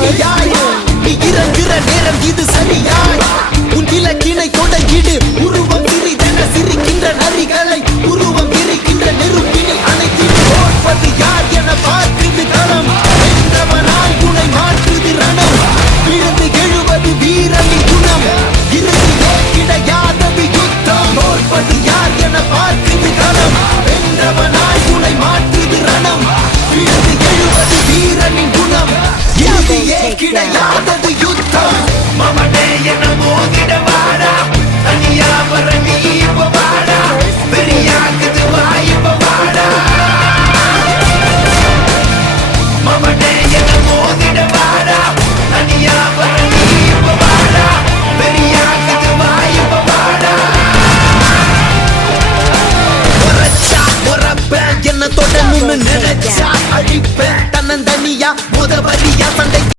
தனியாய் நீ இறங்குற நேரம் இது சரியாய் உன் இலக்கினை தொடங்கிடு உருவம் சிறிதென சிரிக்கின்ற நரிகளை உருவம் விரிக்கின்ற நெருப்பினை அணைத்திடு ஓட்பது யார் என பார்க்குது களம் வென்றவனாய் உனை மாற்றுது ரணம் விழுந்து எழுவது வீரனின் குணம் இறுதியே கிடையாதது யுத்தம் ஓட்பது யார் என பார்க்குது களம் வென்றவனாய் உனை மாற்றுது ரணம் விழுந்து எழுவது வீரனின் குணம் இறுதியே கிடையாதது யுத்தம் மமனே என மோதிட